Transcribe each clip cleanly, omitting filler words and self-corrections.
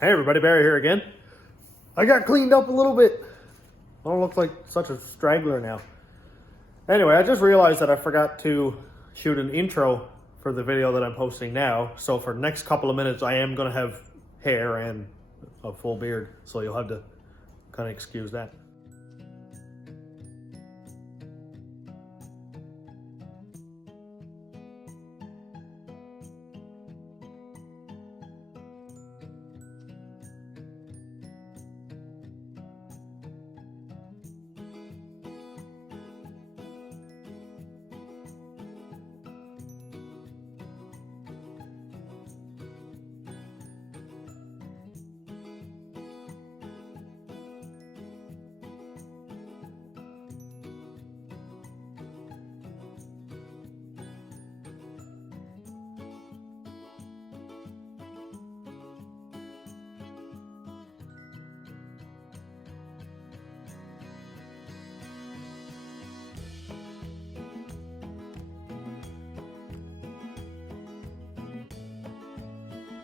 Hey everybody, Barry here again. I got cleaned up a little bit. I don't look like such a straggler now. Anyway, I just realized that I forgot to shoot an intro for the video that I'm posting now. So for the next couple of minutes, I am going to have hair and a full beard. So you'll have to kind of excuse that.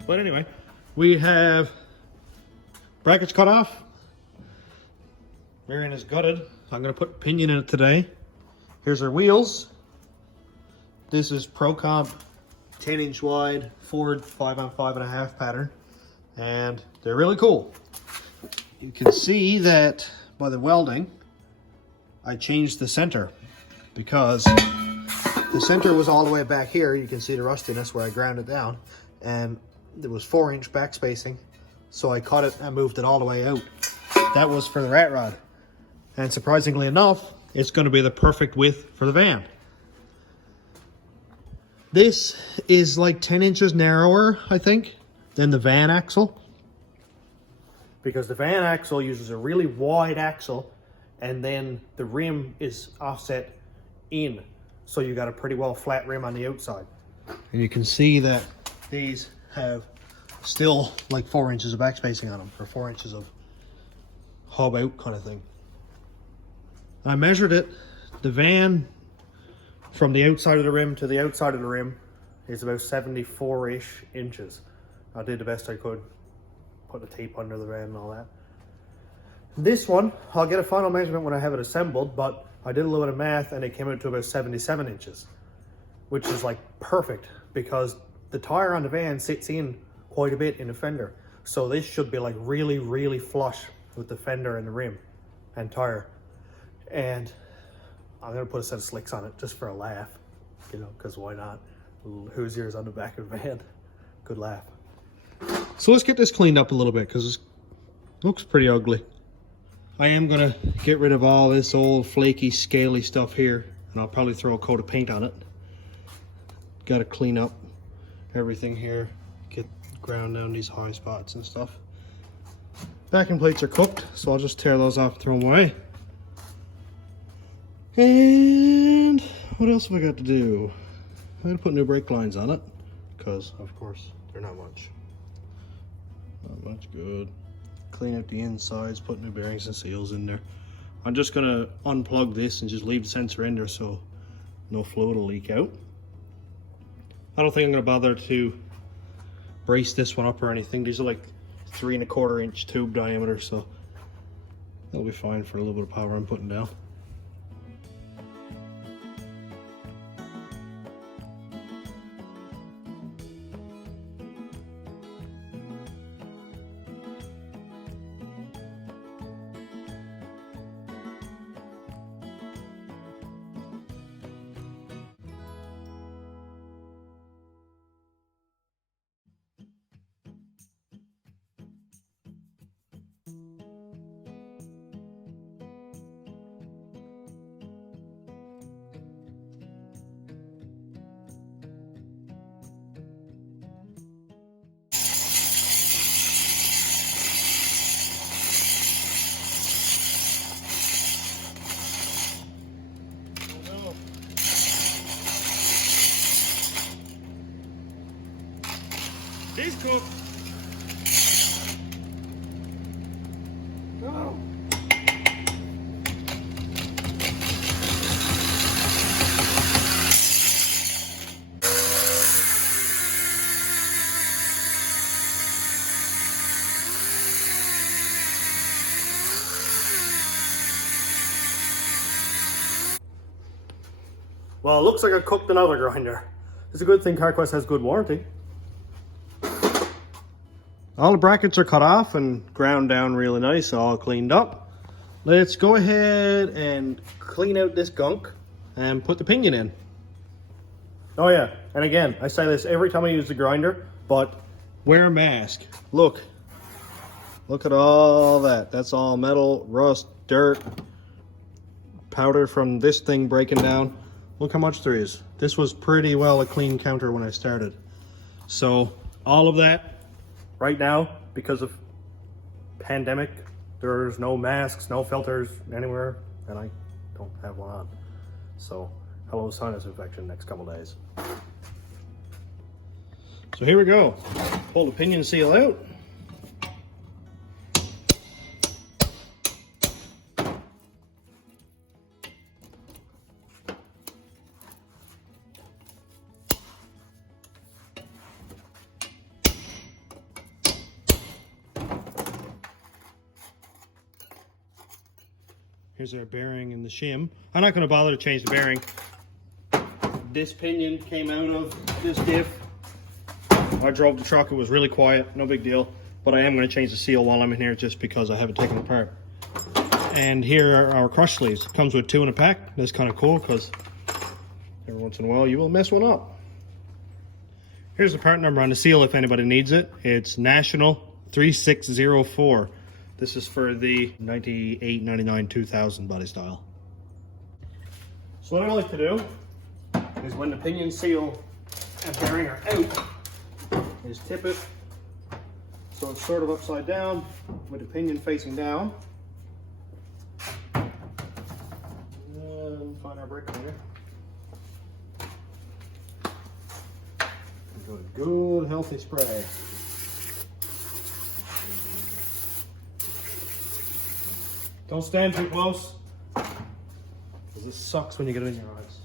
But anyway, we have brackets cut off. Marion is gutted. I'm going to put pinion in it today. Here's our wheels. This is Pro Comp 10-inch wide Ford 5x5.5 pattern. And they're really cool. You can see that by the welding, I changed the center because the center was all the way back here. You can see the rustiness where I ground it down. And there was 4-inch back spacing, so I cut it and moved it all the way out. That was for the rat rod. And surprisingly enough, it's going to be the perfect width for the van. This is like 10 inches narrower, I think, than the van axle. Because the van axle uses a really wide axle, and then the rim is offset in. So you got a pretty well flat rim on the outside. And you can see that these have still like 4 inches of back spacing on them, or 4 inches of hub out kind of thing. I measured it. The van from the outside of the rim to the outside of the rim is about 74-ish inches. I did the best I could, put the tape under the van and all that. This one, I'll get a final measurement when I have it assembled, but I did a little bit of math and it came out to about 77 inches, which is like perfect because the tire on the van sits in quite a bit in the fender. So this should be like really, really flush with the fender and the rim and tire. And I'm gonna put a set of slicks on it just for a laugh, you know, because why not? Hoosiers on the back of the van. Good laugh. So let's get this cleaned up a little bit because it looks pretty ugly. I am gonna get rid of all this old flaky, scaly stuff here, and I'll probably throw a coat of paint on it. Gotta clean up everything here, get ground down these high spots and stuff. Backing plates are cooked, so I'll just tear those off and throw them away. And what else have I got to do? I'm gonna put new brake lines on it because of course they're not much good. Clean out the insides, put new bearings and seals in there. I'm just gonna unplug this and just leave the sensor in there so no fluid will leak out. I don't think I'm gonna bother to brace this one up or anything. These are like 3 1/4 inch tube diameter, so that'll be fine for a little bit of power I'm putting down. He's cooked. Oh. Well, it looks like I cooked another grinder. It's a good thing CarQuest has good warranty. All the brackets are cut off and ground down really nice, all cleaned up. Let's go ahead and clean out this gunk and put the pinion in. Oh yeah, and again, I say this every time I use the grinder, but wear a mask. Look at all that. That's all metal, rust, dirt, powder from this thing breaking down. Look how much there is. This was pretty well a clean counter when I started. So all of that right now, because of pandemic, there's no masks, no filters anywhere, and I don't have one on. So hello sinus infection next couple days. So here we go. Pull the pinion seal out. Here's our bearing and the shim. I'm not going to bother to change the bearing. This pinion came out of this diff. I drove the truck, it was really quiet, no big deal. But I am going to change the seal while I'm in here just because I haven't taken it apart. And here are our crush sleeves. It comes with 2 in a pack. That's kind of cool because every once in a while you will mess one up. Here's the part number on the seal if anybody needs it. It's National 3604. This is for the 98, 99, 2000 body style. So what I like to do is when the pinion seal and bearing are out, is tip it so it's sort of upside down with the pinion facing down. And find our brake cleaner. Give it a good healthy spray. Don't stand too close, because this sucks when you get it in your eyes.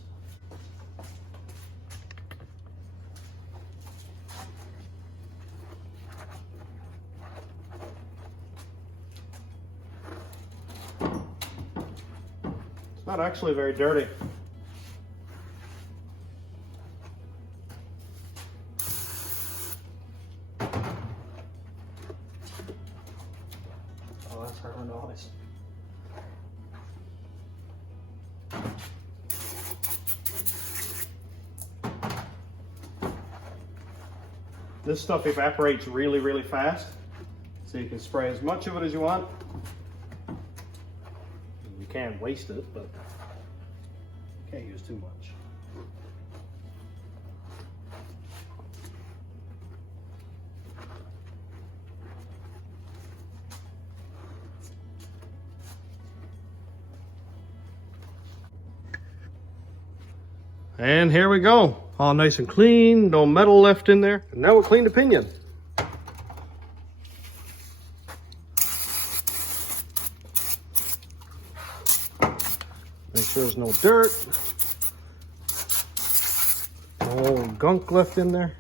It's not actually very dirty. Oh, that's hard on the eyes. This stuff evaporates really, really fast, so you can spray as much of it as you want. You can't waste it, but you can't use too much. And here we go. All nice and clean, no metal left in there. And now we'll clean the pinion. Make sure there's no dirt. No gunk left in there.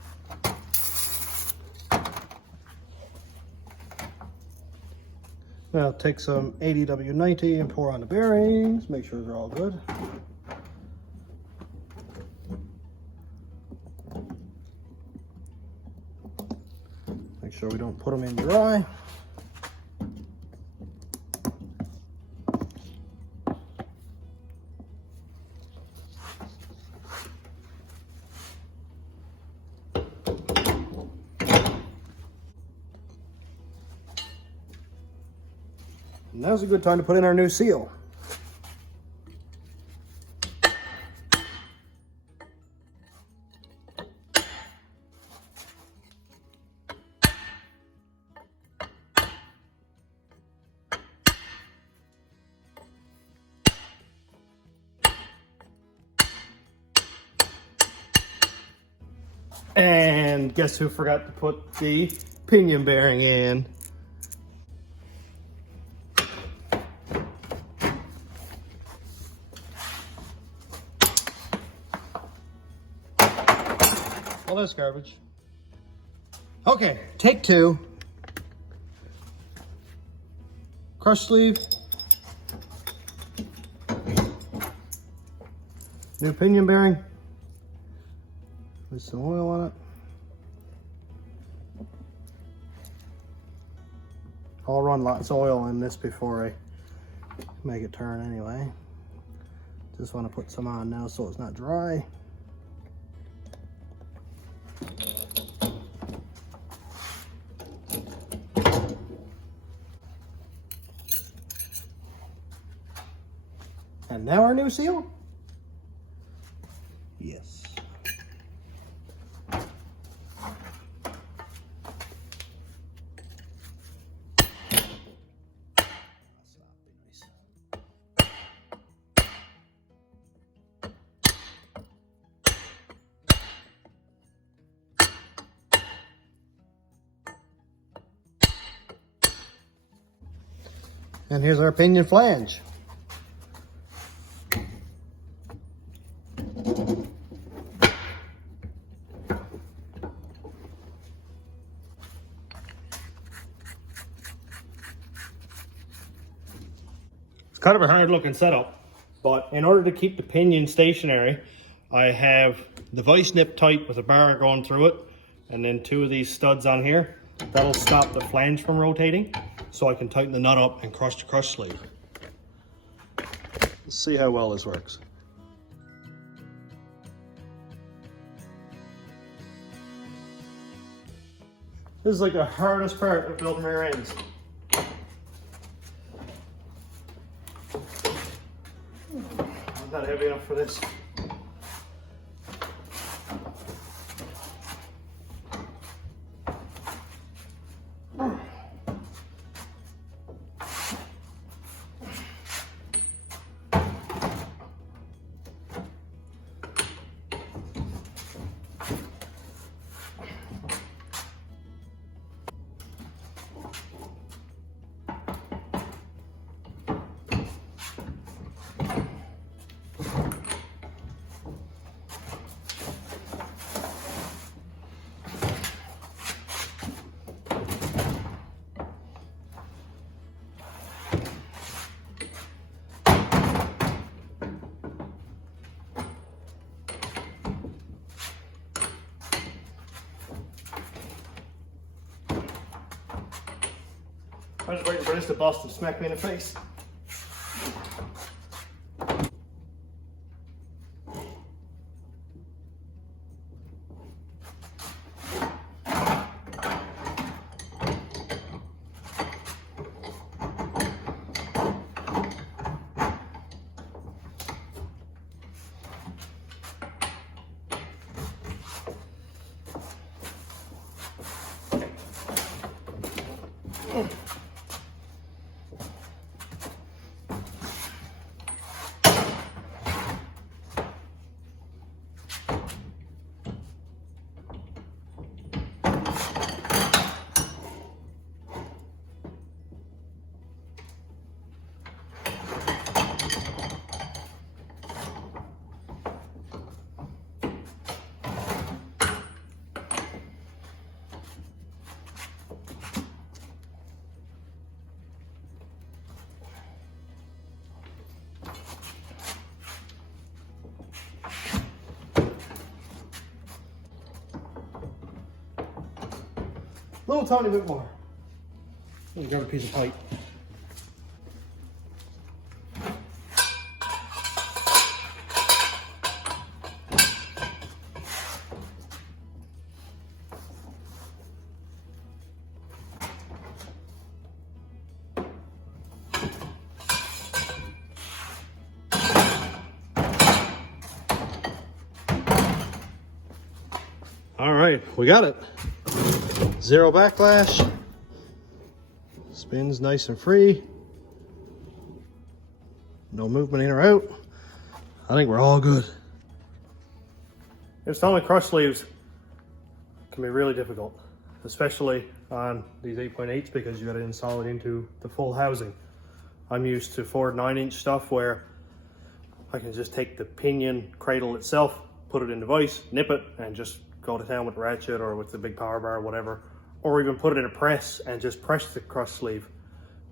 Now take some 80W90 and pour on the bearings. Make sure they're all good. Make sure we don't put them in dry. Now's a good time to put in our new seal. And guess who forgot to put the pinion bearing in? Well, that's garbage. Okay, take 2. Crush sleeve. New pinion bearing with some oil on it. I'll run lots of oil in this before I make it turn anyway. Just want to put some on now so it's not dry. And now our new seal. Yes. And here's our pinion flange. It's kind of a hard looking setup, but in order to keep the pinion stationary, I have the vise nip tight with a bar going through it, and then 2 of these studs on here. That'll stop the flange from rotating, so I can tighten the nut up and crush the crush sleeve. Let's see how well this works. This is like the hardest part of building rear ends. I'm not heavy enough for this. I'm just waiting for this to bust and smack me in the face. Little tiny bit more. Let me grab a piece of pipe. All right, we got it. Zero backlash. Spins nice and free. No movement in or out. I think we're all good. Installing crush sleeves can be really difficult, especially on these 8.8s because you got to install it into the full housing. I'm used to Ford 9-inch stuff where I can just take the pinion cradle itself, put it in the vise, nip it, and just go to town with the ratchet or with the big power bar or whatever, or even put it in a press and just press the crush sleeve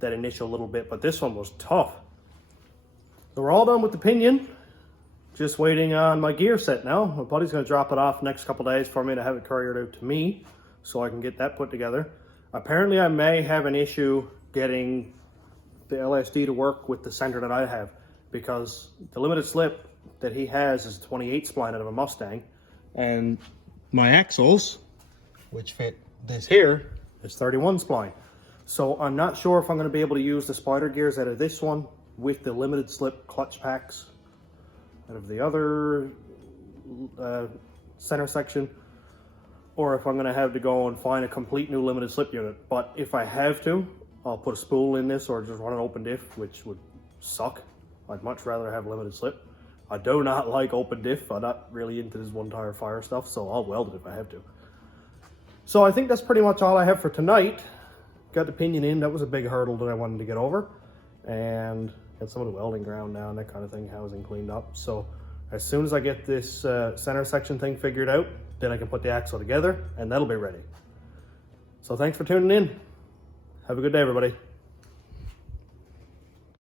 that initial little bit. But this one was tough. So we're all done with the pinion. just waiting on my gear set now. My buddy's gonna drop it off next couple days for me to have it couriered out to me so I can get that put together. Apparently I may have an issue getting the LSD to work with the center that I have, because the limited slip that he has is a 28 spline out of a Mustang, and my axles, which fit this here, is 31 spline. So I'm not sure if I'm going to be able to use the spider gears out of this one with the limited slip clutch packs out of the other center section, or if I'm going to have to go and find a complete new limited slip unit. But if I have to, I'll put a spool in this or just run an open diff, which would suck. I'd much rather have limited slip. I do not like open diff. I'm not really into this one tire fire stuff, so I'll weld it if I have to. So I think that's pretty much all I have for tonight. Got the pinion in. That was a big hurdle that I wanted to get over, and got some of the welding ground now and that kind of thing, housing cleaned up. So as soon as I get this center section thing figured out, then I can put the axle together and that'll be ready. So thanks for tuning in. Have a good day, everybody.